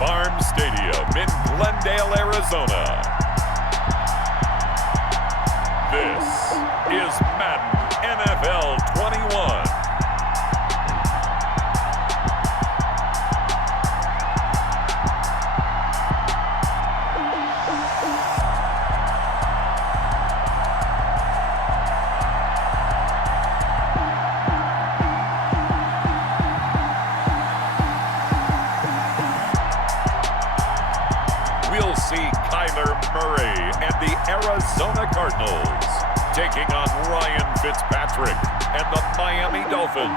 Farm Stadium in Glendale, Arizona. This is Madden NFL 21. Murray and the Arizona Cardinals taking on Ryan Fitzpatrick and the Miami Dolphins.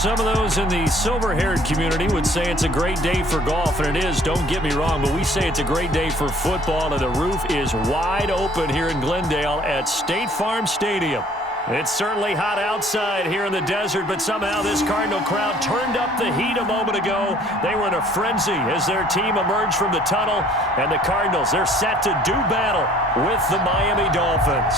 Some of those in the silver-haired community would say it's a great day for golf, and it is, don't get me wrong, but we say it's a great day for football, and the roof is wide open here in Glendale at State Farm Stadium. It's certainly hot outside here in the desert, but somehow this Cardinal crowd turned up the heat a moment ago. They were in a frenzy as their team emerged from the tunnel, and the Cardinals, they're set to do battle with the Miami Dolphins.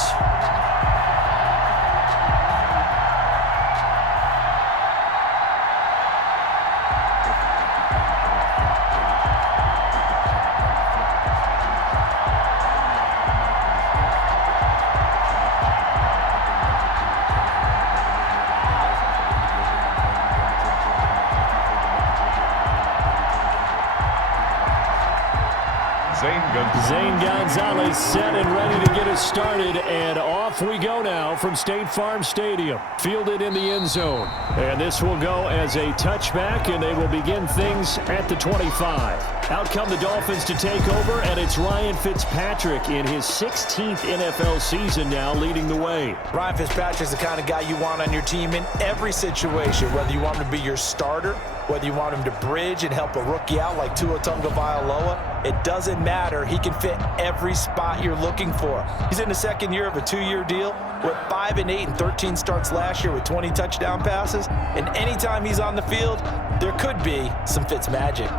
Zane Gonzalez set and ready to get us started, and off we go now from State Farm Stadium. Fielded in the end zone, and this will go as a touchback, and they will begin things at the 25. Out come the Dolphins to take over, and it's Ryan Fitzpatrick in his 16th NFL season now leading the way. Ryan Fitzpatrick's the kind of guy you want on your team in every situation, whether you want him to be your starter, whether you want him to bridge and help a rookie out like Tagovailoa. It doesn't matter. He can fit every spot you're looking for. He's in the second year of a 2-year deal. Went 5-8 and 13 starts last year with 20 touchdown passes. And anytime he's on the field, there could be some Fitz magic.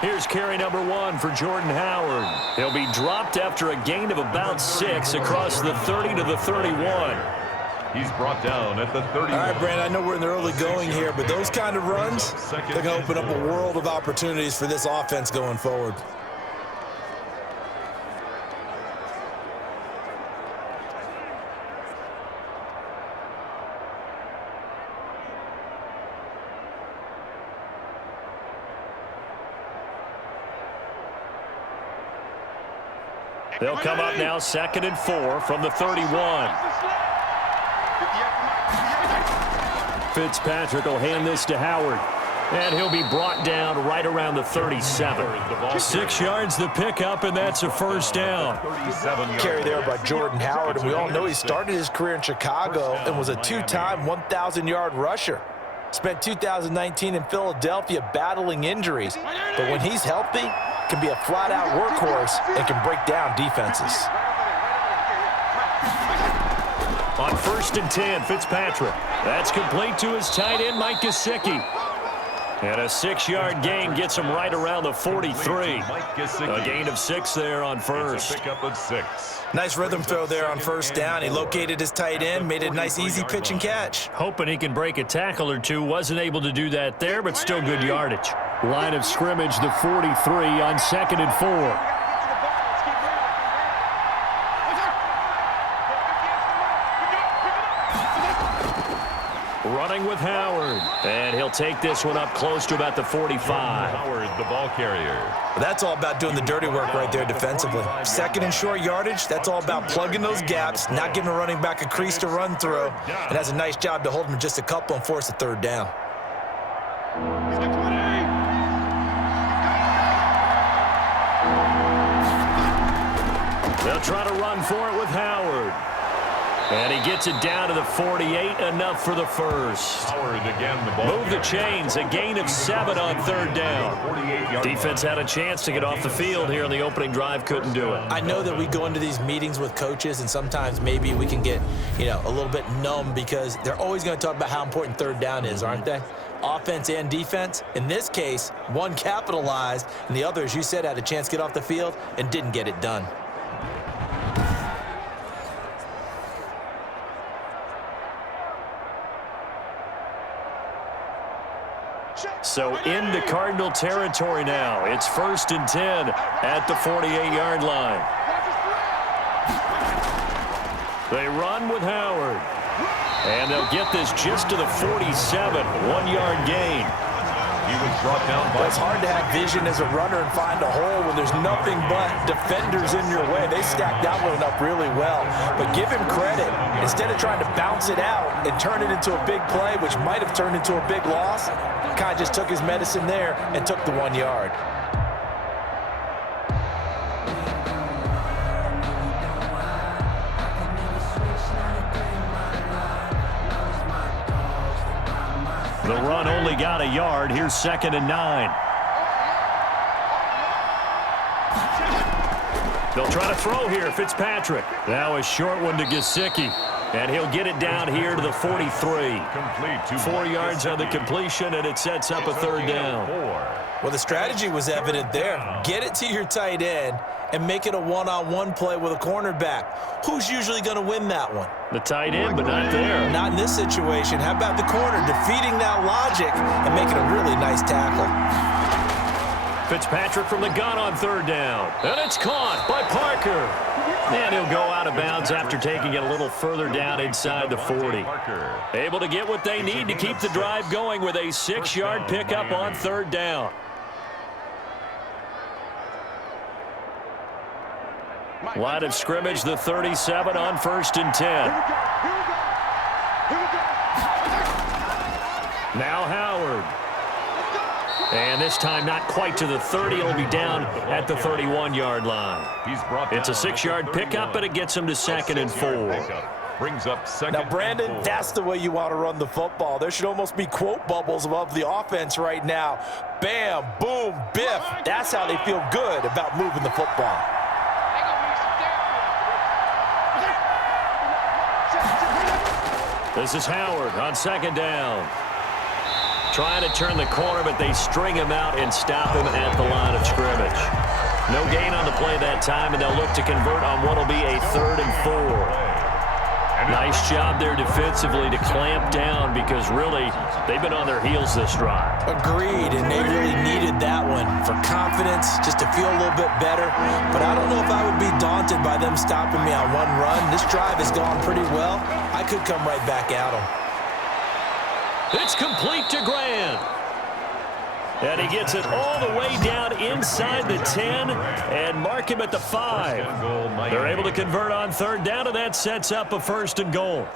Here's carry number 1 for Jordan Howard. He'll be dropped after a gain of about 6 across the 30 to the 31. He's brought down at the 30. All right, Brandon, I know we're in the early going here, but those kind of runs, they're going to open up a world of opportunities for this offense going forward. They'll come up now 2nd and 4 from the 31. Fitzpatrick will hand this to Howard, and he'll be brought down right around the 37. 6 yards the pickup, and that's a first down. Carry there by Jordan Howard, and we all know he started his career in Chicago and was a 2-time 1,000-yard rusher. Spent 2019 in Philadelphia battling injuries, but when he's healthy, can be a flat-out workhorse and can break down defenses. On 1st and 10, Fitzpatrick. That's complete to his tight end, Mike Gesicki. And a 6-yard gain gets him right around the 43. A gain of 6 there on first. Pickup of 6. Nice rhythm throw there on first down. He located his tight end, made it a nice easy pitch and catch. Hoping he can break a tackle or two. Wasn't able to do that there, but still good yardage. Line of scrimmage, the 43 on 2nd and 4. Running with Howard, and he'll take this one up close to about the 45. Howard, the ball carrier. That's all about doing the dirty work right there defensively. 2nd and short yardage, that's all about plugging those gaps, not giving a running back a crease to run through, and has a nice job to hold him just a couple and force a 3rd down. They'll try to run for it with Howard. And he gets it down to the 48, enough for the first. Howard again, the ball. Move the chains, a gain of 7 on 3rd down. Defense had a chance to get off the field here in the opening drive, couldn't do it. I know that we go into these meetings with coaches, and sometimes maybe we can get, a little bit numb because they're always going to talk about how important 3rd down is, aren't they? Offense and defense. In this case, one capitalized, and the other, as you said, had a chance to get off the field and didn't get it done. So into Cardinal territory now. It's 1st and 10 at the 48-yard line. They run with Howard. And they'll get this just to the 47, 1-yard gain. He was brought down by... It's hard to have vision as a runner and find a hole when there's nothing but defenders in your way. They stacked that one up really well. But give him credit. Instead of trying to bounce it out and turn it into a big play, which might have turned into a big loss, kind of just took his medicine there and took the 1 yard. The run only got a yard. Here's 2nd and 9. They'll try to throw here. Fitzpatrick. Now a short one to Gesicki. And he'll get it down here to the 43. 4 yards on the completion, and it sets up a 3rd down. Well, the strategy was evident there. Get it to your tight end and make it a one-on-one play with a cornerback. Who's usually going to win that one? The tight end, but not there. Not in this situation. How about the corner defeating that logic and making a really nice tackle? Fitzpatrick from the gun on 3rd down. And it's caught by Parker. And he'll go out of bounds after taking it a little further down inside the 40. Able to get what they need to keep the drive going with a 6-yard pickup on 3rd down. Line of scrimmage, the 37 on 1st and 10. Now Howard. And this time not quite to the 30. It'll be down at the 31-yard line. It's a 6-yard pickup, but it gets him to 2nd and 4. Brings up 2nd. Now, Brandon, that's the way you want to run the football. There should almost be quote bubbles above the offense right now. Bam, boom, biff. That's how they feel good about moving the football. This is Howard on 2nd down. Trying to turn the corner, but they string him out and stop him at the line of scrimmage. No gain on the play that time, and they'll look to convert on what will be a 3rd and 4. Nice job there defensively to clamp down because really they've been on their heels this drive. Agreed, and they really needed that one for confidence, just to feel a little bit better. But I don't know if I would be daunted by them stopping me on one run. This drive has gone pretty well. I could come right back at them. It's complete to Grant. And he gets it all the way down inside the 10 and mark him at the 5. They're able to convert on 3rd down, and that sets up a 1st and goal.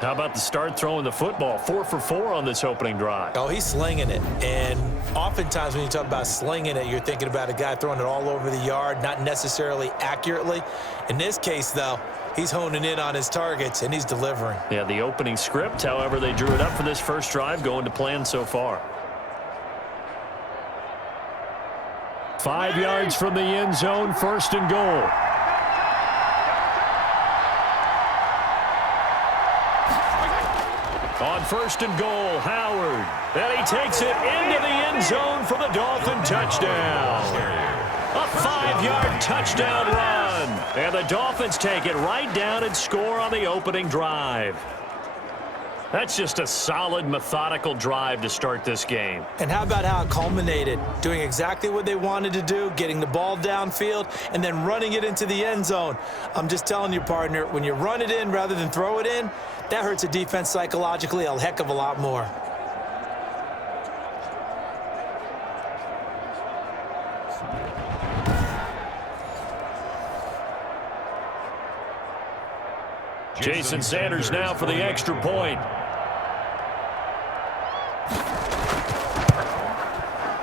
How about the start throwing the football? 4 for 4 on this opening drive. Oh, he's slinging it. And oftentimes when you talk about slinging it, you're thinking about a guy throwing it all over the yard, not necessarily accurately. In this case, though, he's honing in on his targets, and he's delivering. Yeah, the opening script, however, they drew it up for this first drive, going to plan so far. 5 yards from the end zone, 1st and goal. On 1st and goal, Howard. And he takes it into the end zone for the Dolphin touchdown. A 5-yard touchdown run. And the Dolphins take it right down and score on the opening drive. That's just a solid, methodical drive to start this game. And how about how it culminated? Doing exactly what they wanted to do, getting the ball downfield, and then running it into the end zone. I'm just telling you, partner, when you run it in rather than throw it in, that hurts a defense psychologically a heck of a lot more. Jason Sanders now for the extra point.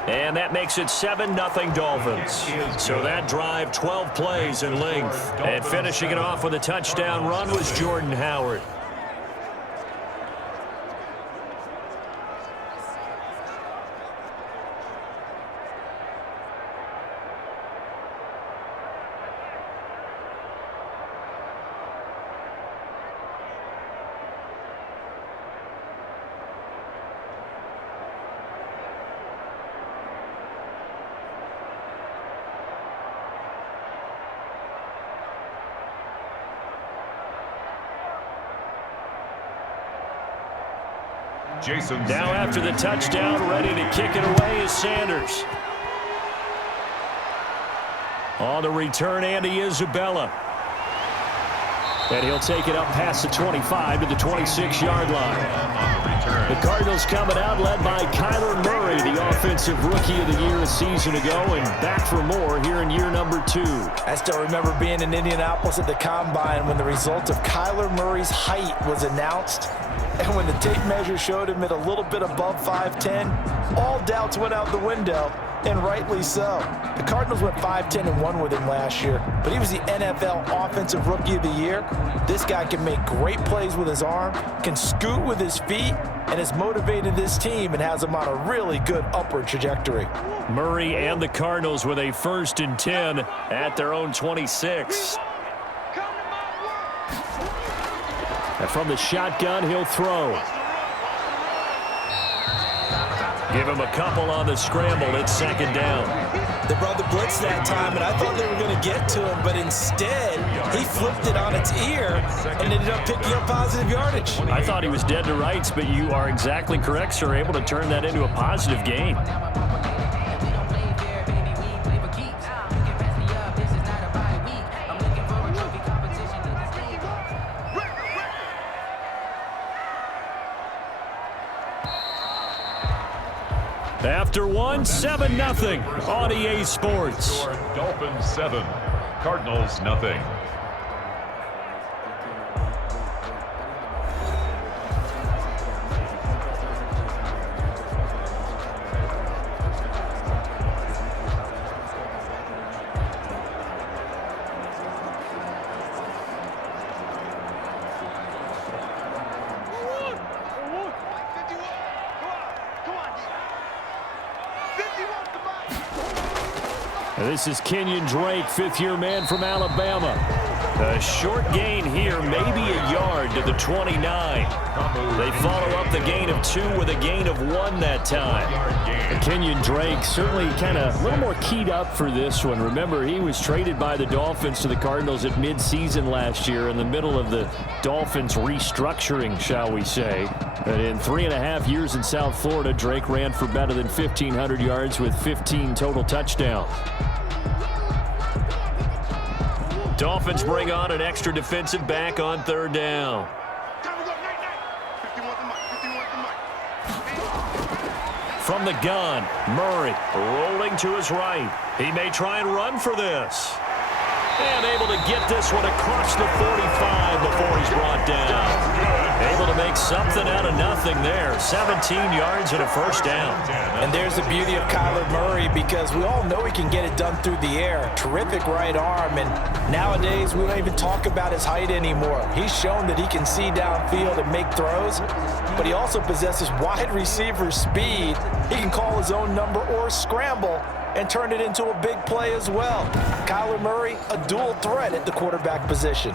And that makes it 7-0 Dolphins. So that drive, 12 plays in length. And finishing it off with a touchdown run was Jordan Howard. Jason Now after the touchdown, ready to kick it away is Sanders. On the return, Andy Isabella. And he'll take it up past the 25 to the 26-yard line. The Cardinals coming out led by Kyler Murray, the offensive rookie of the year a season ago, and back for more here in year number 2. I still remember being in Indianapolis at the Combine when the result of Kyler Murray's height was announced. And when the tape measure showed him at a little bit above 5'10", all doubts went out the window, and rightly so. The Cardinals went 5-10-1 with him last year, but he was the NFL Offensive Rookie of the Year. This guy can make great plays with his arm, can scoot with his feet, and has motivated this team and has them on a really good upward trajectory. Murray and the Cardinals with a 1st and 10 at their own 26. And from the shotgun, he'll throw. Give him a couple on the scramble. It's 2nd down. They brought the blitz that time, and I thought they were going to get to him, but instead, he flipped it on its ear and ended up picking up positive yardage. I thought he was dead to rights, but you are exactly correct, sir. Able to turn that into a positive gain. After 7-0 on EA Sports. Dolphins 7, Cardinals nothing. This is Kenyon Drake, 5th-year man from Alabama. A short gain here, maybe a yard to the 29. They follow up the gain of 2 with a gain of 1 that time. Kenyon Drake certainly kind of a little more keyed up for this one. Remember, he was traded by the Dolphins to the Cardinals at mid-season last year in the middle of the Dolphins restructuring, shall we say. But in 3.5 years in South Florida, Drake ran for better than 1,500 yards with 15 total touchdowns. Dolphins bring on an extra defensive back on 3rd down. From the gun, Murray rolling to his right. He may try and run for this. And able to get this one across the 45 before he's brought down. Able to make something out of nothing there. 17 yards and a 1st down. And there's the beauty of Kyler Murray, because we all know he can get it done through the air. Terrific right arm, and nowadays we don't even talk about his height anymore. He's shown that he can see downfield and make throws, but he also possesses wide receiver speed. He can call his own number or scramble and turn it into a big play as well. Kyler Murray, a dual threat at the quarterback position.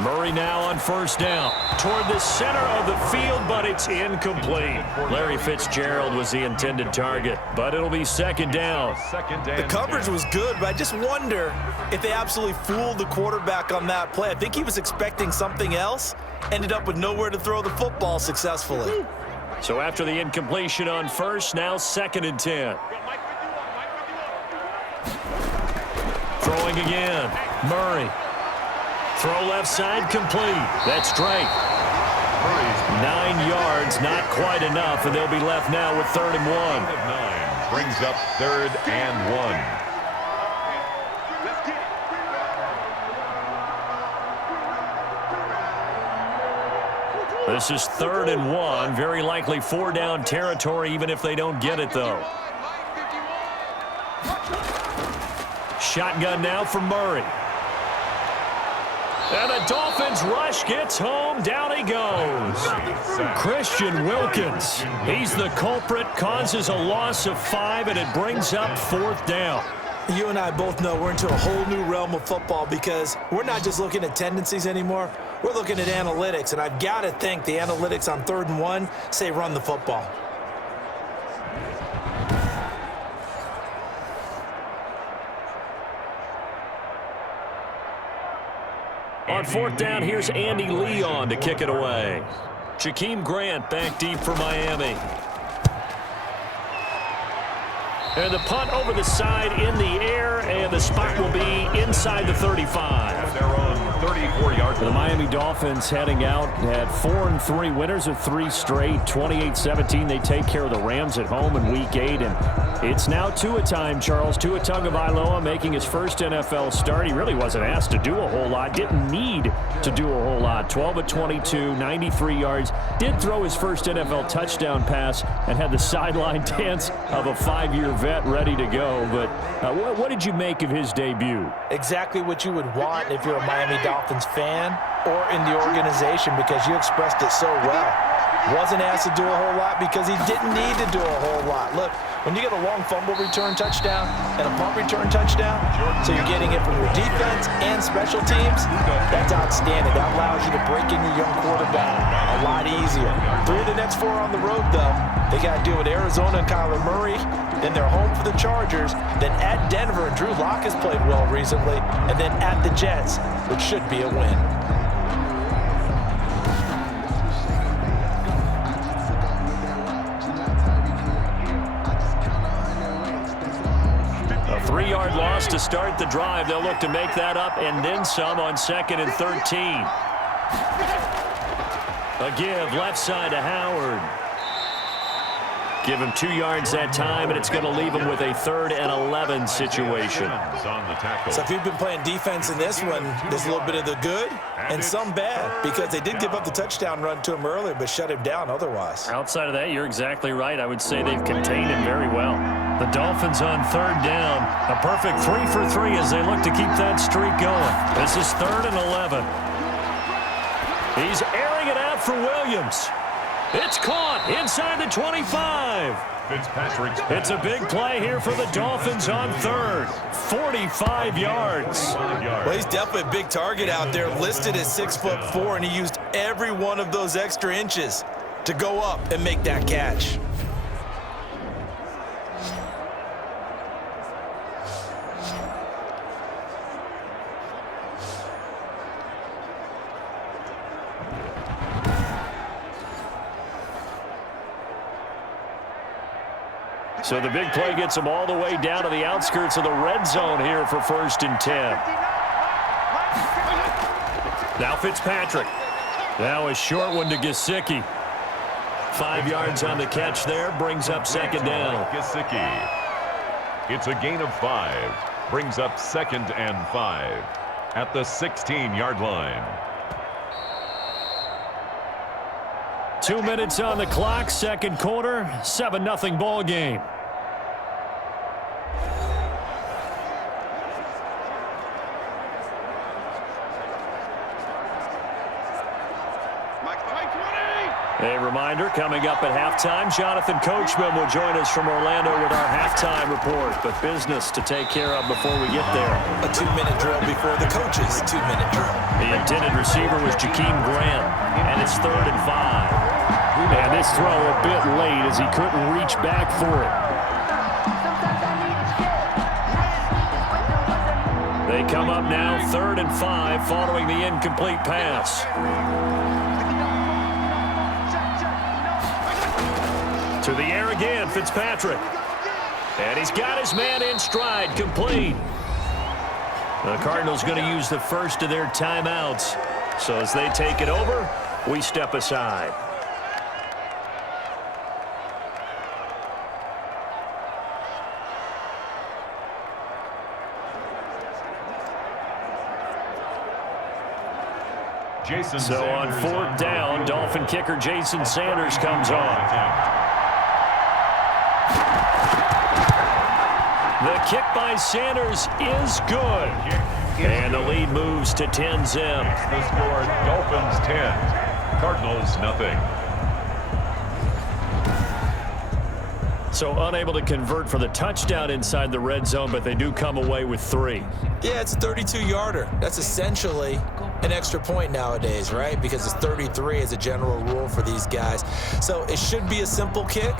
Murray now on 1st down. Toward the center of the field, but it's incomplete. Larry Fitzgerald was the intended target, but it'll be 2nd down. The coverage was good, but I just wonder if they absolutely fooled the quarterback on that play. I think he was expecting something else, ended up with nowhere to throw the football successfully. So after the incompletion on 1st, now 2nd and 10. Throwing again. Murray. Throw left side complete. That's Drake. 9 yards, not quite enough, and they'll be left now with 3rd and 1. Brings up 3rd and 1. This is 3rd and 1. Very likely 4-down territory, even if they don't get it, though. Shotgun now for Murray. And the Dolphins rush gets home. Down he goes. Christian Wilkins. He's the culprit. Causes a loss of 5, and it brings up 4th down. You and I both know we're into a whole new realm of football, because we're not just looking at tendencies anymore. We're looking at analytics, and I've got to think the analytics on 3rd and 1 say run the football. On fourth down, here's Andy Lee on to kick it away. Jakeem Grant back deep for Miami. And the punt over the side in the air, and the spot will be inside the 35. They're on 34-yard The Miami Dolphins heading out at 4-3, winners of 3 straight, 28-17. They take care of the Rams at home in Week 8, and it's now Tua time, Charles. Tua Tagovailoa making his first NFL start. He really wasn't asked to do a whole lot, didn't need to do a whole lot. 12 of 22, 93 yards. Did throw his first NFL touchdown pass and had the sideline dance of a 5-year vet ready to go. But what did you make of his debut? Exactly what you would want if you're a Miami Dolphins fan or in the organization, because you expressed it so well. Wasn't asked to do a whole lot because he didn't need to do a whole lot. Look, when you get a long fumble return touchdown and a punt return touchdown, so you're getting it from your defense and special teams, that's outstanding. That allows you to break in your young quarterback a lot easier. 3 of the next 4 on the road, though. They got to deal with Arizona and Kyler Murray. Then they're home for the Chargers. Then at Denver, and Drew Lock has played well recently. And then at the Jets, which should be a win. A 3-yard loss to start the drive. They'll look to make that up and then some on 2nd and 13. A give left side to Howard. Give him 2 yards that time, and it's going to leave him with a 3rd and 11 situation. So if you've been playing defense in this one, there's a little bit of the good and some bad, because they did give up the touchdown run to him earlier, but shut him down otherwise. Outside of that, you're exactly right. I would say they've contained him very well. The Dolphins on 3rd down. A perfect 3 for 3 as they look to keep that streak going. This is 3rd and 11. He's airing it out for Williams. It's caught inside the 25. Fitzpatrick. It's a big play here for the Dolphins on 3rd. 45 yards. Well, he's definitely a big target out there, listed at 6'4", and he used every one of those extra inches to go up and make that catch. So the big play gets them all the way down to the outskirts of the red zone here for 1st and 10. Now Fitzpatrick. Now a short one to Gesicki. 5 yards on the catch there. Brings up 2nd down. Gesicki. It's a gain of 5. Brings up 2nd and 5 at the 16-yard line. 2 minutes on the clock, 2nd quarter, 7-0 ball game. A reminder, coming up at halftime, Jonathan Coachman will join us from Orlando with our halftime report, but business to take care of before we get there. A 2-minute drill before the coaches' 2-minute drill. The intended receiver was Jakeem Grant, and it's 3rd and 5. And this throw a bit late as he couldn't reach back for it. They come up now 3rd and 5 following the incomplete pass. To the air again, Fitzpatrick. And he's got his man in stride, complete. The Cardinals going to use the first of their timeouts. So as they take it over, we step aside. So on 4th down, Dolphin kicker Jason Sanders comes on. The kick by Sanders is good. And the lead moves to 10-0. The score, Dolphins 10, Cardinals nothing. So unable to convert for the touchdown inside the red zone, but they do come away with 3. Yeah, it's a 32-yarder. That's essentially an extra point nowadays, right? Because it's 33 as a general rule for these guys. So it should be a simple kick,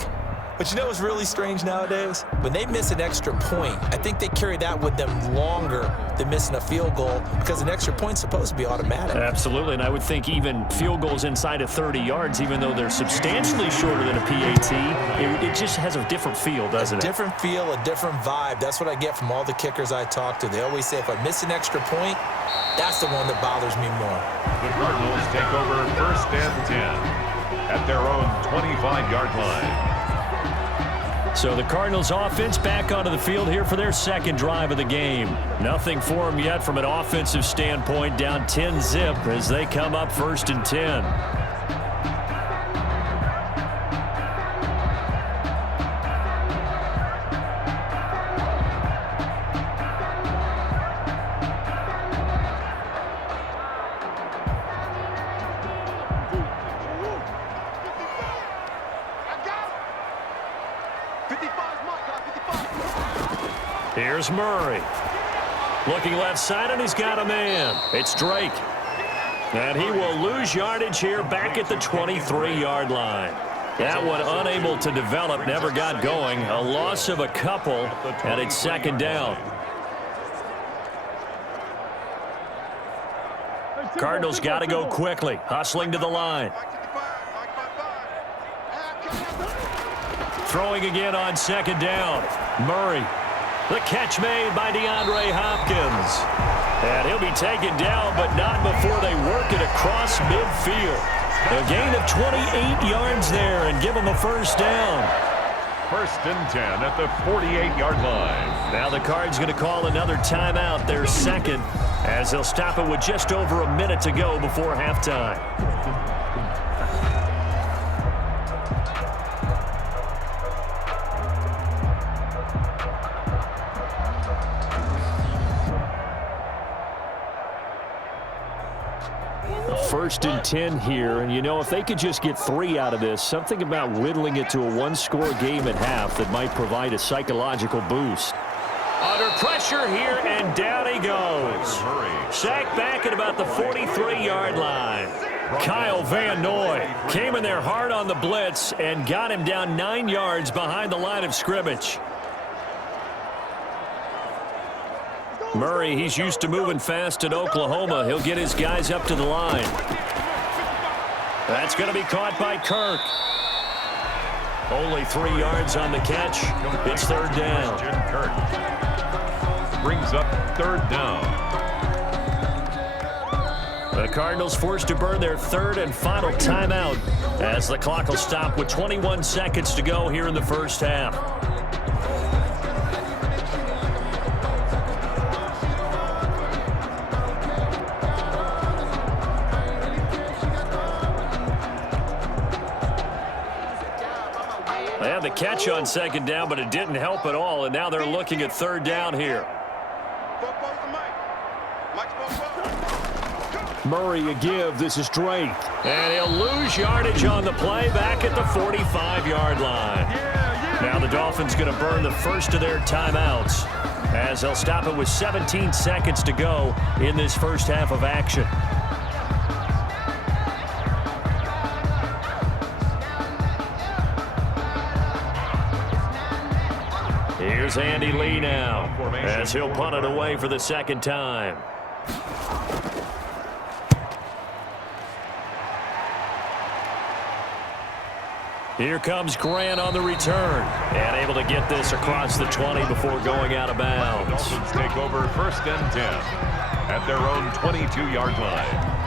But you know what's really strange nowadays? When they miss an extra point, I think they carry that with them longer than missing a field goal because an extra point's supposed to be automatic. Absolutely, and I would think even field goals inside of 30 yards, even though they're substantially shorter than a PAT, it just has a different feel, doesn't it? A different feel, a different vibe. That's what I get from all the kickers I talk to. They always say if I miss an extra point, that's the one that bothers me more. The Cardinals take over 1st and 10 at their own 25-yard line. So the Cardinals offense back onto the field here for their second drive of the game. Nothing for them yet from an offensive standpoint, down 10-zip as they come up 1st and 10. Here's Murray. Looking left side, and he's got a man. It's Drake. And he will lose yardage here back at the 23-yard line. That one unable to develop, never got going. A loss of a couple, and it's 2nd down. Cardinals got to go quickly, hustling to the line. Throwing again on 2nd down. Murray. The catch made by DeAndre Hopkins. And he'll be taken down, but not before they work it across midfield. A gain of 28 yards there and give them a 1st down. 1st and 10 at the 48-yard line. Now the Cards going to call another timeout, their second, as they'll stop it with just over a minute to go before halftime. First and 10 here, and you know, if they could just get 3 out of this, something about whittling it to a 1-score game at half that might provide a psychological boost. Under pressure here, and down he goes. Sacked back at about the 43-yard line. Kyle Van Noy came in there hard on the blitz and got him down 9 yards behind the line of scrimmage. Murray, he's used to moving fast at Oklahoma. He'll get his guys up to the line. That's going to be caught by Kirk. Only 3 yards on the catch. It's 3rd down. Kirk brings up 3rd down. The Cardinals forced to burn their 3rd and final timeout as the clock will stop with 21 seconds to go here in the first half. They had the catch on 2nd down, but it didn't help at all, and now they're looking at 3rd down here. Murray a give. This is Drake. And he'll lose yardage on the play back at the 45-yard line. Now the Dolphins going to burn the first of their timeouts as they'll stop it with 17 seconds to go in this first half of action. Here's Andy Lee now as he'll punt it away for the 2nd time. Here comes Grant on the return and able to get this across the 20 before going out of bounds. The Dolphins take over 1st and 10 at their own 22-yard line.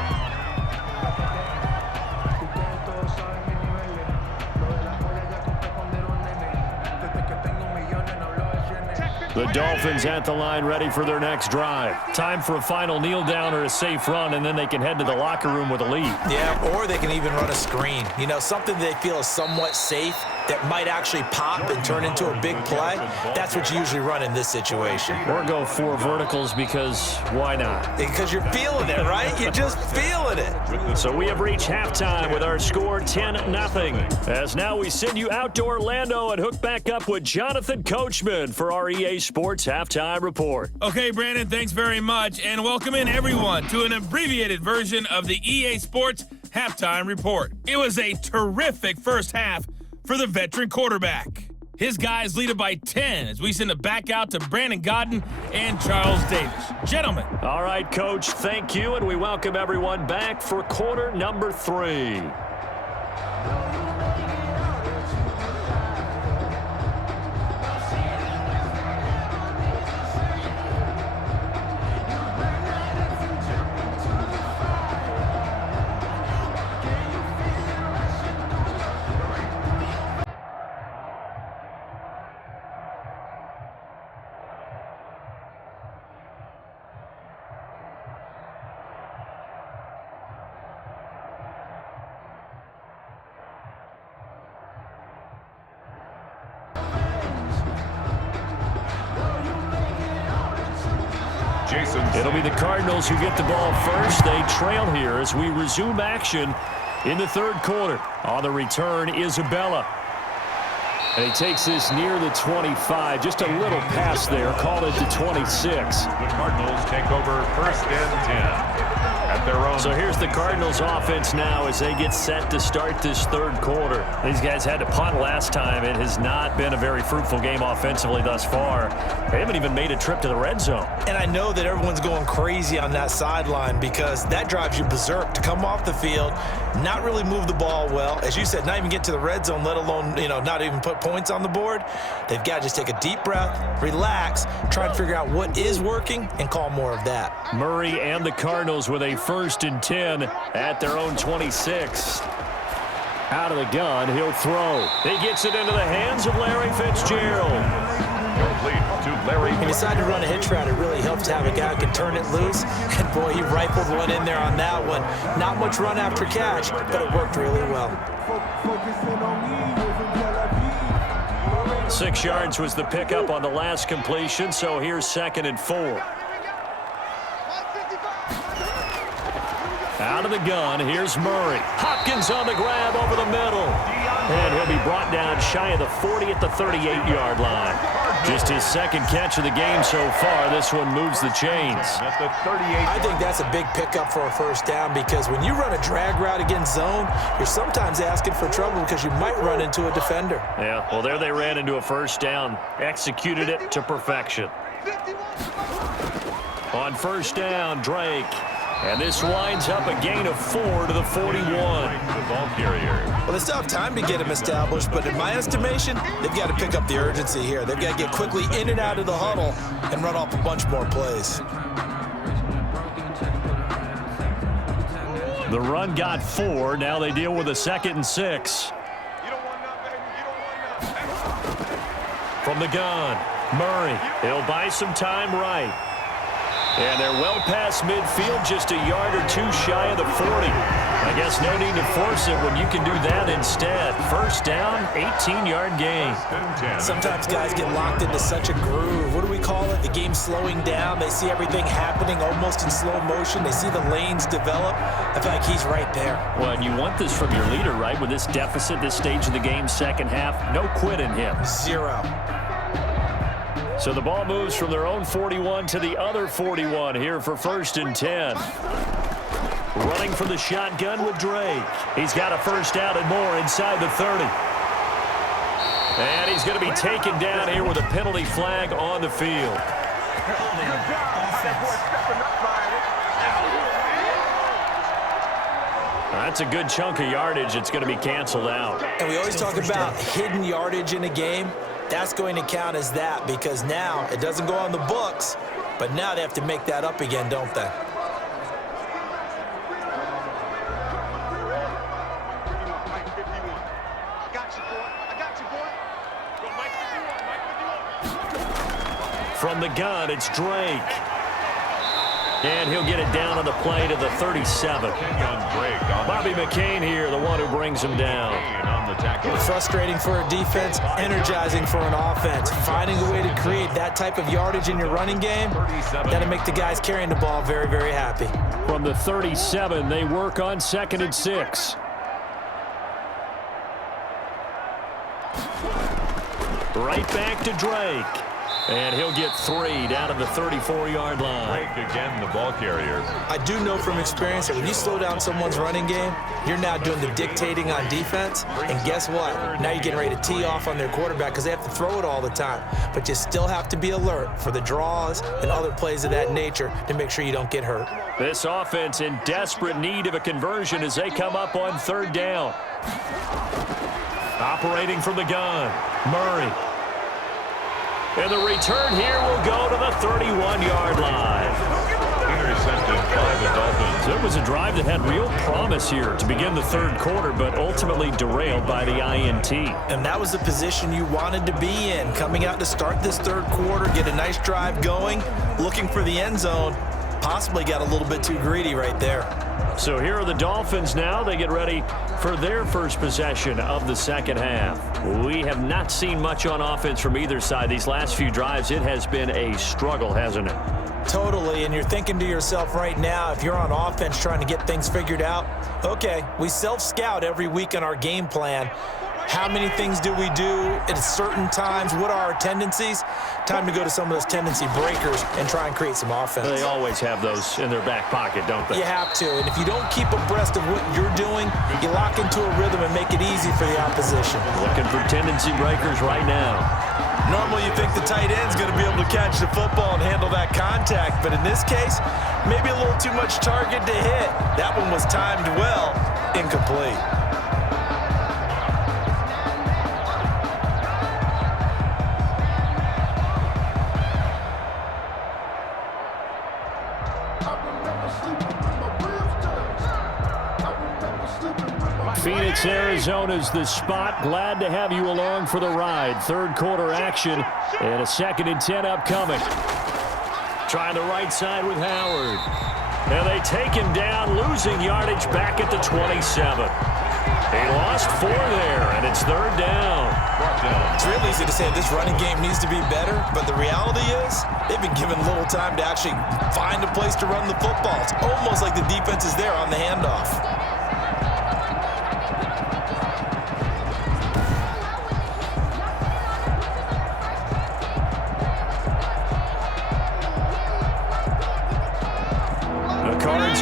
The Dolphins at the line ready for their next drive. Time for a final kneel down or a safe run, and then they can head to the locker room with a lead. Yeah, or they can even run a screen. You know, something they feel is somewhat safe that might actually pop and turn into a big play. That's what you usually run in this situation. Or go 4 verticals because why not? Because you're feeling it, right? You're just feeling it. So we have reached halftime with our score 10-0. As now we send you out to Orlando and hook back up with Jonathan Coachman for our EA Sports Halftime Report. Okay, Brandon, thanks very much. And welcome in, everyone, to an abbreviated version of the EA Sports Halftime Report. It was a terrific first half for the veteran quarterback. His guys lead it by 10 as we send it back out to Brandon Godden and Charles Davis. Gentlemen. All right, Coach, thank you, and we welcome everyone back for quarter number 3. It'll be the Cardinals who get the ball first. They trail here as we resume action in the third quarter. On the return, Isabella. And he takes this near the 25. Just a little pass there. Call it the 26. The Cardinals take over first and 10 at their own. So here's the Cardinals offense now as they get set to start this third quarter. These guys had to punt last time. It has not been a very fruitful game offensively thus far. They haven't even made a trip to the red zone. And I know that everyone's going crazy on that sideline because that drives you berserk to come off the field, not really move the ball well. As you said, not even get to the red zone, let alone, not even put points on the board. They've got to just take a deep breath, relax, try to figure out what is working, and call more of that. Murray and the Cardinals with a 1st and 10 at their own 26. Out of the gun, he'll throw. He gets it into the hands of Larry Fitzgerald. Complete to Larry. He decided to run a hitch route. It really helps to have a guy who can turn it loose. And, boy, he rifled one in there on that one. Not much run after catch, but it worked really well. 6 yards was the pickup on the last completion, so here's 2nd and 4. Out of the gun, here's Murray. Hopkins on the grab over the middle. And he'll be brought down shy of the 40 at the 38-yard line. Just his 2nd catch of the game so far. This one moves the chains. At the 38. I think that's a big pickup for a first down because when you run a drag route against zone, you're sometimes asking for trouble because you might run into a defender. Yeah, well, there they ran into a first down. Executed it to perfection. On first down, Drake. And this winds up a gain of 4 to the 41. The ball carrier. Well, they still have time to get him established, but in my estimation, they've got to pick up the urgency here. They've got to get quickly in and out of the huddle and run off a bunch more plays. The run got 4. Now they deal with a 2nd and 6. From the gun, Murray. He'll buy some time right. And they're well past midfield, just a yard or 2 shy of the 40. I guess no need to force it when you can do that instead. First down, 18-yard gain. Sometimes guys get locked into such a groove. What do we call it? The game's slowing down. They see everything happening almost in slow motion. They see the lanes develop. I feel like he's right there. Well, and you want this from your leader, right? With this deficit, this stage of the game, second half, no quit in him. 0. So the ball moves from their own 41 to the other 41 here for 1st and 10. Running from the shotgun with Drake. He's got a first down and more inside the 30. And he's going to be taken down here with a penalty flag on the field. That's a good chunk of yardage. It's going to be canceled out. And we always talk about hidden yardage in a game. That's going to count as that because now it doesn't go on the books, but now they have to make that up again, don't they? From the gun, it's Drake. And he'll get it down on the play to the 37. Bobby McCain here, the one who brings him down. Frustrating for a defense, energizing for an offense. Finding a way to create that type of yardage in your running game, that'll make the guys carrying the ball very, very happy. From the 37, they work on 2nd and 6. Right back to Drake. And he'll get 3 down to the 34-yard line. Break again, the ball carrier. I do know from experience that when you slow down someone's running game, you're now doing the dictating on defense. And guess what? Now you're getting ready to tee off on their quarterback because they have to throw it all the time. But you still have to be alert for the draws and other plays of that nature to make sure you don't get hurt. This offense in desperate need of a conversion as they come up on 3rd down. Operating from the gun, Murray. And the return here will go to the 31-yard line. Intercepted by the Dolphins. So it was a drive that had real promise here to begin the 3rd quarter, but ultimately derailed by the INT. And that was the position you wanted to be in, coming out to start this 3rd quarter, get a nice drive going, looking for the end zone. Possibly got a little bit too greedy right there. So here are the Dolphins now. They get ready for their first possession of the 2nd half. We have not seen much on offense from either side. These last few drives, it has been a struggle, hasn't it? Totally, and you're thinking to yourself right now, if you're on offense trying to get things figured out, okay, we self-scout every week in our game plan. How many things do we do at certain times? What are our tendencies? Time to go to some of those tendency breakers and try and create some offense. They always have those in their back pocket, don't they? You have to, and if you don't keep abreast of what you're doing, you lock into a rhythm and make it easy for the opposition. Looking for tendency breakers right now. Normally you think the tight end's going to be able to catch the football and handle that contact, but in this case, maybe a little too much target to hit. That one was timed well, incomplete. Phoenix, Arizona's the spot. Glad to have you along for the ride. 3rd quarter action and a 2nd and 10 upcoming. Trying the right side with Howard. And they take him down, losing yardage back at the 27. He lost 4 there, and it's 3rd down. It's real easy to say this running game needs to be better, but the reality is they've been given little time to actually find a place to run the football. It's almost like the defense is there on the handoff.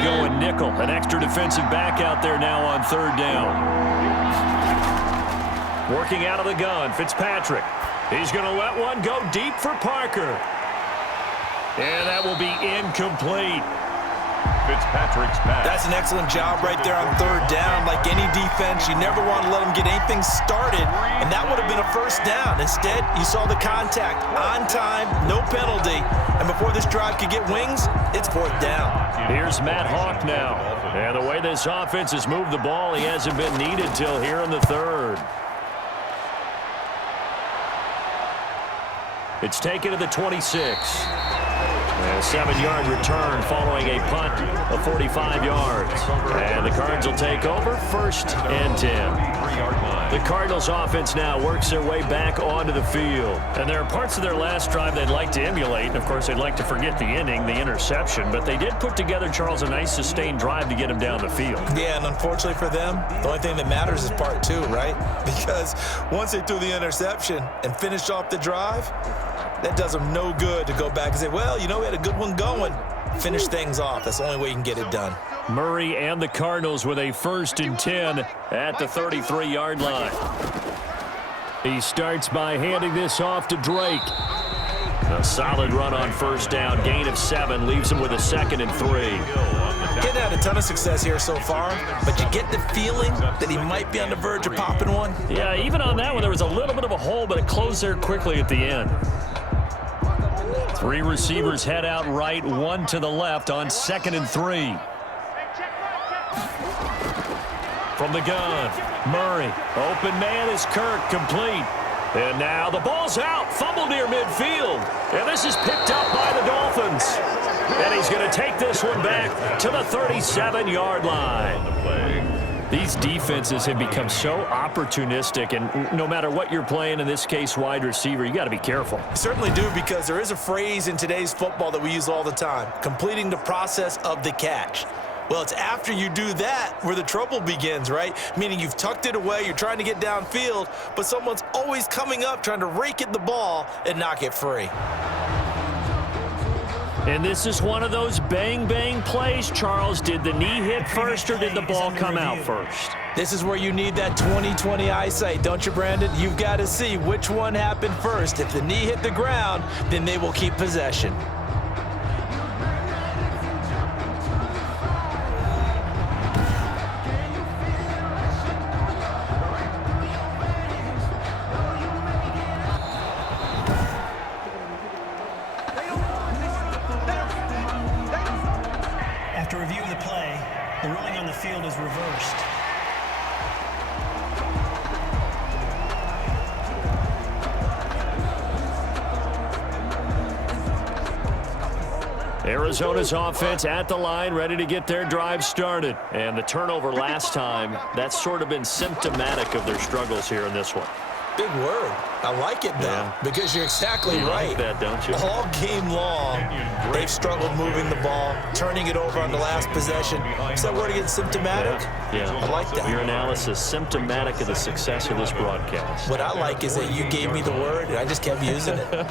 Going nickel, an extra defensive back out there now on 3rd down. Working out of the gun, Fitzpatrick. He's going to let one go deep for Parker. And that will be incomplete. Fitzpatrick's pass. That's an excellent job right there on 3rd down. Like any defense, you never want to let them get anything started, and that would have been a 1st down. Instead, you saw the contact on time, no penalty, and before this drive could get wings, it's 4th down. Here's Matt Hawk now. And the way this offense has moved the ball, he hasn't been needed till here in the 3rd. It's taken to the 26. And a 7-yard return following a punt of 45 yards. And the Cards will take over 1st and 10. The Cardinals offense now works their way back onto the field. And there are parts of their last drive they'd like to emulate. And, of course, they'd like to forget the ending, the interception. But they did put together, Charles, a nice sustained drive to get him down the field. Yeah, and unfortunately for them, the only thing that matters is part 2, right? Because once they threw the interception and finished off the drive, that does them no good to go back and say, well, you know, we had a good one going. Finish things off. That's the only way you can get it done. Murray and the Cardinals with a 1st and 10 at the 33-yard line. He starts by handing this off to Drake. A solid run on 1st down. Gain of 7 leaves him with a 2nd and 3. Getting had a ton of success here so far, but you get the feeling that he might be on the verge of popping one. Yeah, even on that one, there was a little bit of a hole, but it closed there quickly at the end. 3 receivers head out right, 1 to the left on 2nd and 3. From the gun, Murray. Open man is Kirk, complete. And now the ball's out, fumble near midfield. And this is picked up by the Dolphins. And he's going to take this one back to the 37-yard line. These defenses have become so opportunistic, and no matter what you're playing, in this case wide receiver, you got to be careful. You certainly do, because there is a phrase in today's football that we use all the time, completing the process of the catch. Well, it's after you do that where the trouble begins, right? Meaning you've tucked it away, you're trying to get downfield, but someone's always coming up, trying to rake at the ball and knock it free. And this is one of those bang-bang plays, Charles. Did the knee hit first or did the ball come out first? This is where you need that 20/20 eyesight, don't you, Brandon? You've got to see which one happened first. If the knee hit the ground, then they will keep possession. After review of the play, the ruling on the field is reversed. Arizona's offense at the line, ready to get their drive started. And the turnover last time, that's sort of been symptomatic of their struggles here in this one. Big word. I like it, though, because you're exactly right. You like that, don't you? All game long, they've struggled moving the ball, turning it over on the last possession. Is that word again, symptomatic? Yeah. I like that. Your analysis, symptomatic of the success of this broadcast. What I like is that you gave me the word, and I just kept using it.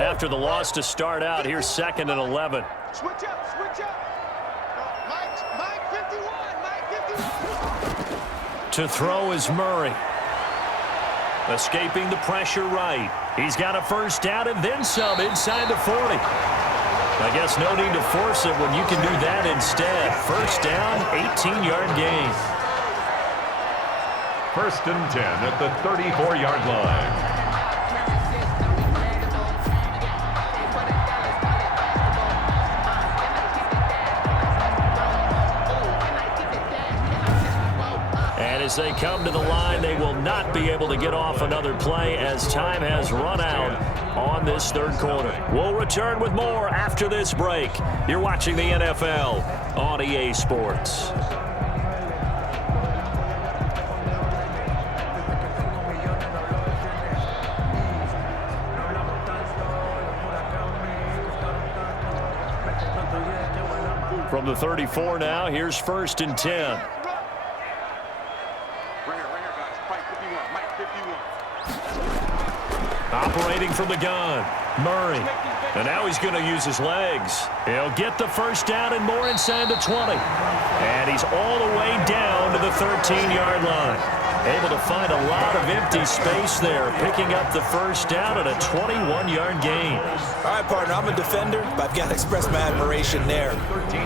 After the loss to start out, here's 2nd and 11. Switch up, switch up. Mike 51, Mike 51. To throw is Murray. Escaping the pressure right. He's got a first down and then some inside the 40. I guess no need to force it when you can do that instead. First down, 18-yard gain. 1st and 10 at the 34-yard line. As they come to the line, they will not be able to get off another play as time has run out on this 3rd quarter. We'll return with more after this break. You're watching the NFL on EA Sports. From the 34 now, here's 1st and 10. Operating from the gun, Murray. And now he's going to use his legs. He'll get the first down and more inside the 20. And he's all the way down to the 13-yard line. Able to find a lot of empty space there, picking up the first down at a 21-yard gain. All right, partner, I'm a defender, but I've got to express my admiration there.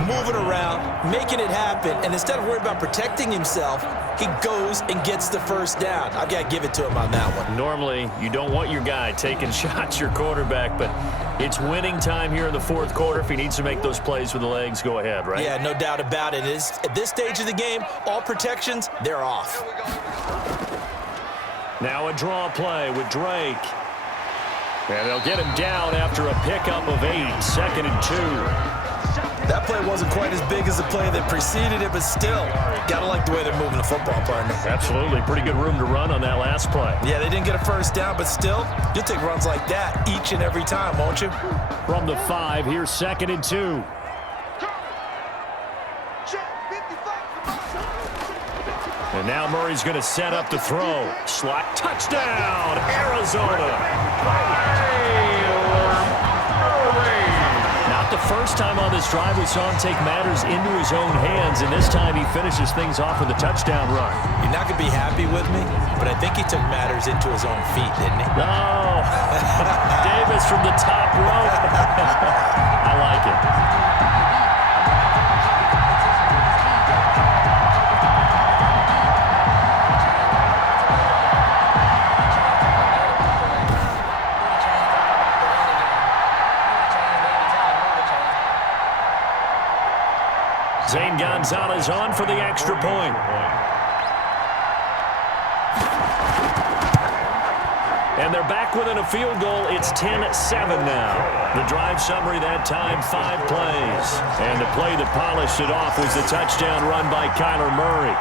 Moving around, making it happen, and instead of worrying about protecting himself, he goes and gets the first down. I've got to give it to him on that one. Normally, you don't want your guy taking shots, your quarterback, but it's winning time here in the 4th quarter. If he needs to make those plays with the legs, go ahead, right? Yeah, no doubt about it. At this stage of the game, all protections, they're off. Now a draw play with Drake. And they'll get him down after a pickup of 8, 2nd and 2. That play wasn't quite as big as the play that preceded it, but still, got to like the way they're moving the football, partner. Absolutely. Pretty good room to run on that last play. Yeah, they didn't get a first down, but still, you'll take runs like that each and every time, won't you? From the 5, here's 2nd and 2. And now Murray's going to set up the throw. Slot touchdown, Arizona. Not the first time on this drive we saw him take matters into his own hands, and this time he finishes things off with a touchdown run. You're not going to be happy with me, but I think he took matters into his own feet, didn't he? Oh, Davis from the top rope. I like it. Zane Gonzalez on for the extra point. And And they're back within a field goal. It's 10-7 now. The drive summary that time, 5 plays. And the play that polished it off was the touchdown run by Kyler Murray.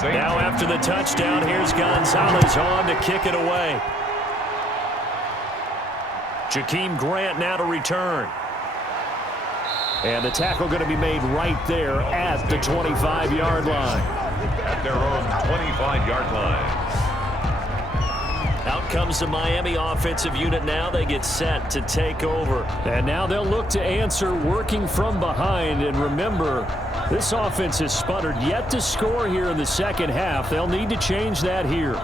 Now after the touchdown, here's Gonzalez on to kick it away. Jakeem Grant now to return. And the tackle going to be made right there at the 25-yard line. At their own 25-yard line. Out comes the Miami offensive unit now. They get set to take over. And now they'll look to answer working from behind. And remember, this offense has sputtered yet to score here in the second half. They'll need to change that here.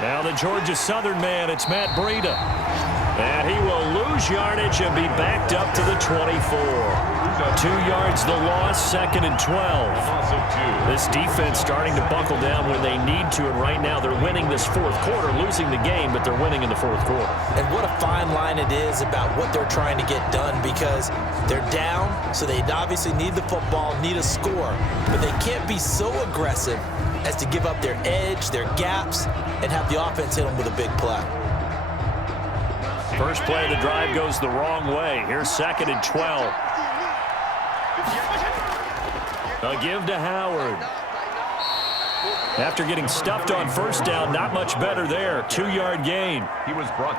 Now the Georgia Southern man, it's Matt Breida. And he will lose yardage and be backed up to the 24. 2 yards the loss, 2nd and 12. This defense starting to buckle down when they need to, and right now they're winning this fourth quarter, losing the game, but they're winning in the fourth quarter. And what a fine line it is about what they're trying to get done, because they're down, so they obviously need the football, need a score, but they can't be so aggressive as to give up their edge, their gaps, and have the offense hit them with a big play. First play of the drive goes the wrong way. Here's 2nd and 12. A give to Howard. After getting stuffed on first down, not much better there. 2-yard gain.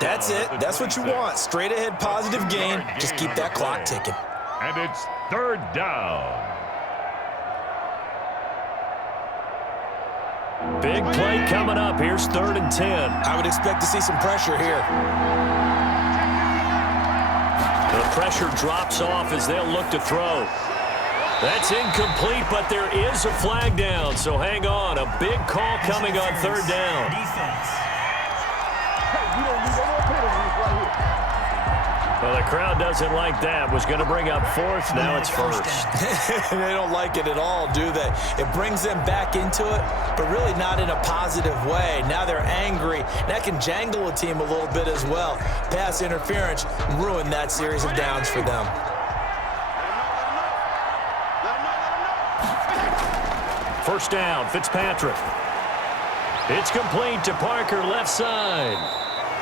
That's it. That's what you want. Straight ahead, positive gain. Just keep that clock ticking. And it's 3rd down. Big play coming up. Here's 3rd and 10. I would expect to see some pressure here. The pressure drops off as they'll look to throw. That's incomplete, but there is a flag down, so hang on. A big call coming on 3rd down. Defense. Well, the crowd doesn't like that. Was going to bring up 4th. Now it's 1st. They don't like it at all, do they? It brings them back into it, but really not in a positive way. Now they're angry. That can jangle a team a little bit as well. Pass interference ruined that series of downs for them. First down, Fitzpatrick. It's complete to Parker, left side.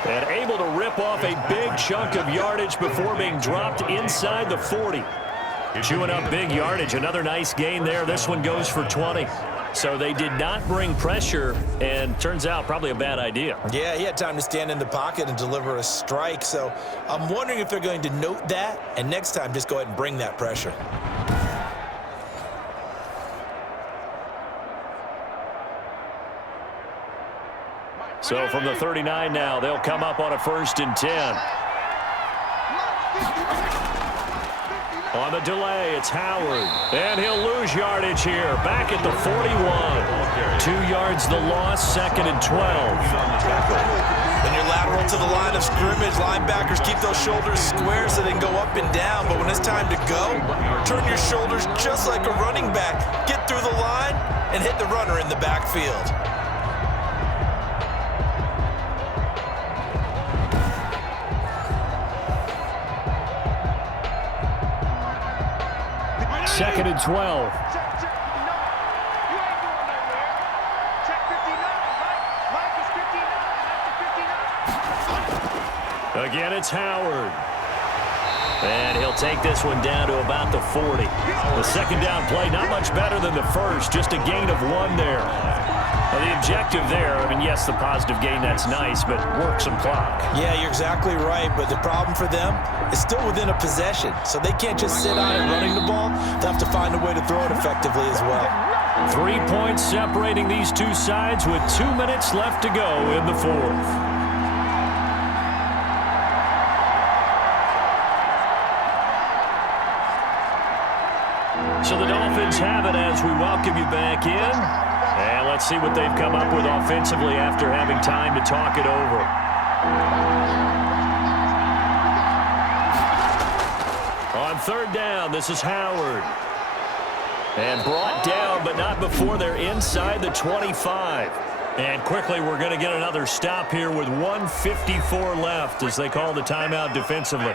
And able to rip off a big chunk of yardage before being dropped inside the 40. Chewing up big yardage. Another nice gain there. This one goes for 20. So they did not bring pressure, and turns out probably a bad idea. Yeah, he had time to stand in the pocket and deliver a strike. So I'm wondering if they're going to note that, and next time just go ahead and bring that pressure. So from the 39 now, they'll come up on a 1st and 10. On the delay, it's Howard. And he'll lose yardage here. Back at the 41. 2 yards the loss, 2nd and 12. When you're lateral to the line of scrimmage, linebackers keep those shoulders square so they can go up and down. But when it's time to go, turn your shoulders just like a running back. Get through the line and hit the runner in the backfield. Second and 12. Again, it's Howard. And he'll take this one down to about the 40. The second down play, not much better than the first, just a gain of 1 there. Now, the objective there, I mean, yes, the positive gain, that's nice, but work some clock. Yeah, you're exactly right, but the problem for them is still within a possession, so they can't just sit on it running the ball. They'll have to find a way to throw it effectively as well. 3 points separating these two sides with 2 minutes left to go in the fourth. So the Dolphins have it as we welcome you back in. And let's see what they've come up with offensively after having time to talk it over. On third down, this is Howard. And brought down, but not before they're inside the 25. And quickly, we're going to get another stop here with 1:54 left as they call the timeout defensively.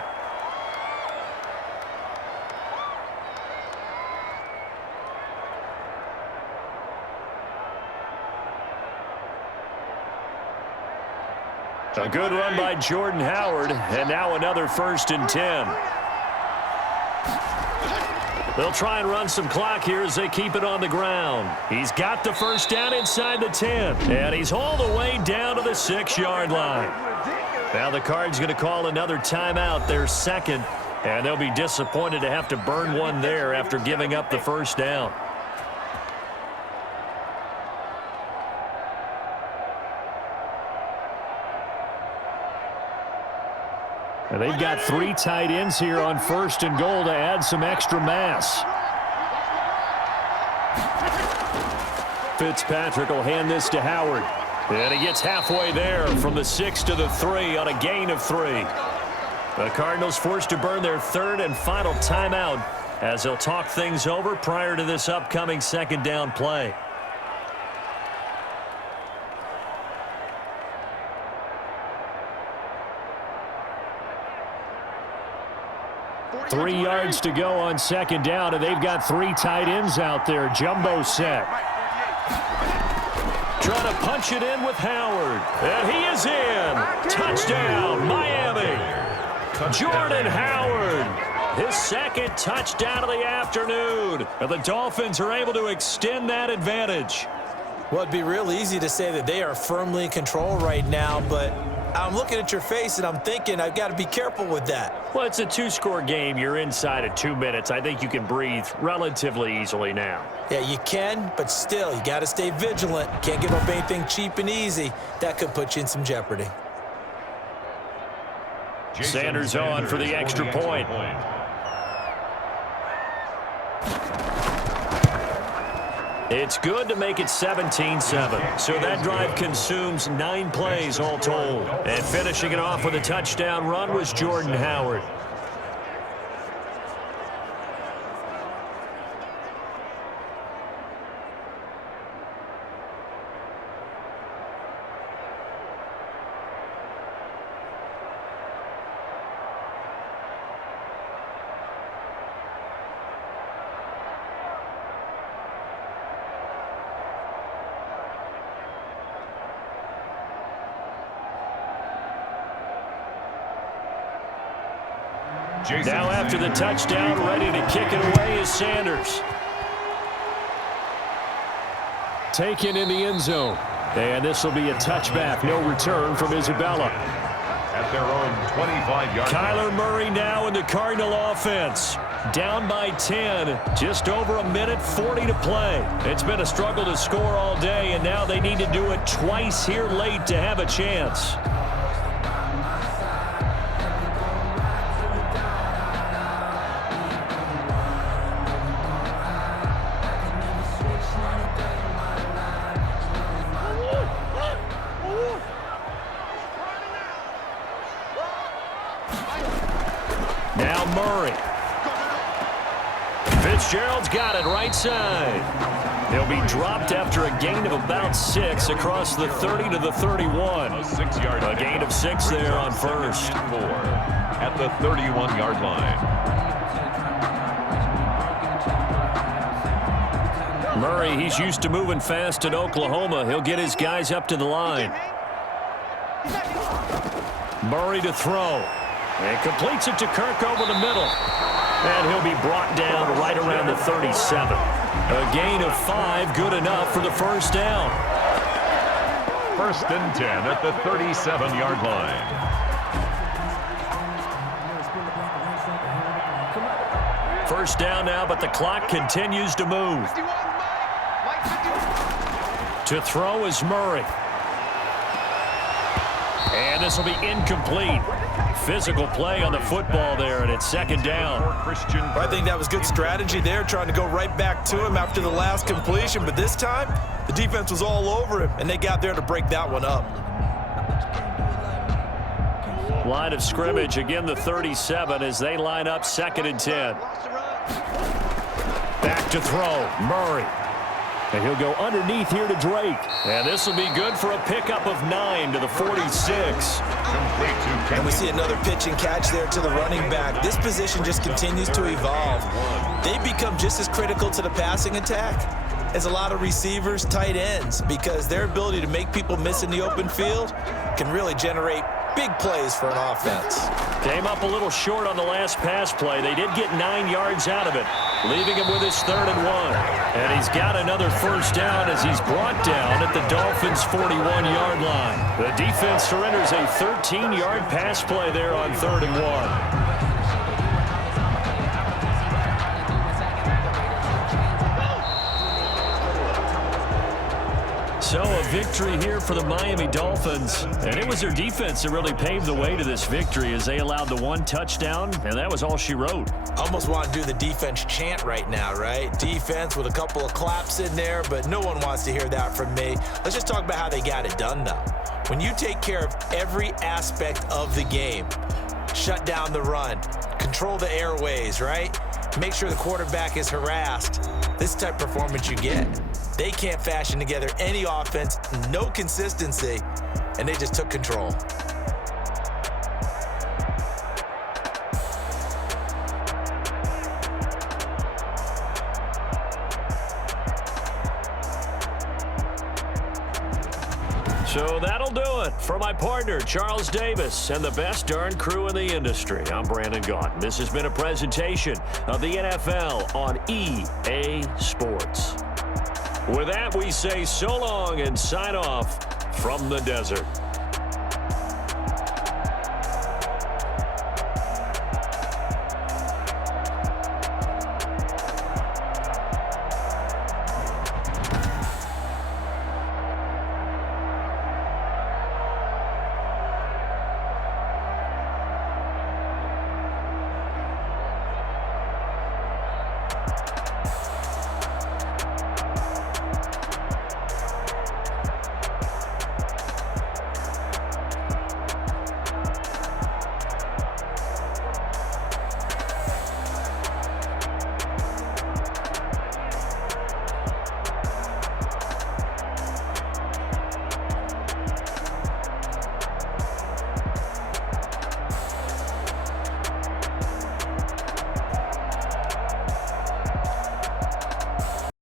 A good run by Jordan Howard, and now another 1st and 10. They'll try and run some clock here as they keep it on the ground. He's got the first down inside the 10, and he's all the way down to the 6-yard line. Now the Cards going to call another timeout, their second, and they'll be disappointed to have to burn one there after giving up the first down. And they've got 3 tight ends here on 1st and goal to add some extra mass. Fitzpatrick will hand this to Howard. And he gets halfway there from the 6 to the 3 on a gain of 3. The Cardinals forced to burn their 3rd and final timeout as they'll talk things over prior to this upcoming 2nd down play. Three yards to go on 2nd down, and they've got 3 tight ends out there. Jumbo set. Trying to punch it in with Howard. And he is in. Touchdown, Miami. Jordan Howard. His 2nd touchdown of the afternoon. And the Dolphins are able to extend that advantage. Well, it'd be real easy to say that they are firmly in control right now, but I'm looking at your face and I'm thinking I've got to be careful with that. Well, it's a 2-score game. You're inside of 2 minutes. I think you can breathe relatively easily now. Yeah, you can, but still, you got to stay vigilant. Can't give up anything cheap and easy. That could put you in some jeopardy. Sanders on for the extra point. It's good to make it 17-7. So that drive consumes 9 plays all told. And finishing it off with a touchdown run was Jordan Howard. Now after the touchdown, ready to kick it away is Sanders. Taken in the end zone. And this will be a touchback. No return from Isabella. At their own 25-yard line. Kyler Murray now in the Cardinal offense. Down by 10. Just over a minute 40 to play. It's been a struggle to score all day, and now they need to do it twice here late to have a chance. Now Murray. Fitzgerald's got it right side. He'll be dropped after a gain of about 6 across the 30 to the 31. A 6-yard A gain of 6 there on 1st. At the 31-yard line. Murray, he's used to moving fast in Oklahoma. He'll get his guys up to the line. Murray to throw. And completes it to Kirk over the middle. And he'll be brought down right around the 37. A gain of 5, good enough for the first down. 1st and 10 at the 37-yard line. First down now, but the clock continues to move. 51, Mike. To throw is Murray. And this will be incomplete. Physical play on the football there, and it's second down. I think that was good strategy there, trying to go right back to him after the last completion. But this time, the defense was all over him, and they got there to break that one up. Line of scrimmage, again the 37 as they line up 2nd and 10. Back to throw, Murray. And he'll go underneath here to Drake. And this will be good for a pickup of 9 to the 46. And we see another pitch and catch there to the running back. This position just continues to evolve. They become just as critical to the passing attack as a lot of receivers, tight ends, because their ability to make people miss in the open field can really generate big plays for an offense. Came up a little short on the last pass play. They did get 9 yards out of it, leaving him with his 3rd and 1. And he's got another first down as he's brought down at the Dolphins' 41-yard line. The defense surrenders a 13-yard pass play there on 3rd and 1. So a victory here for the Miami Dolphins, and it was their defense that really paved the way to this victory as they allowed the 1 touchdown, and that was all she wrote. Almost want to do the defense chant right now, right? Defense with a couple of claps in there, but no one wants to hear that from me. Let's just talk about how they got it done, though. When you take care of every aspect of the game, shut down the run, control the airways, right? Make sure the quarterback is harassed. This type of performance you get. They can't fashion together any offense, no consistency, and they just took control. So that'll do it for my partner, Charles Davis, and the best darn crew in the industry. I'm Brandon Gaudin. This has been a presentation of the NFL on EA Sports. With that, we say so long and sign off from the desert.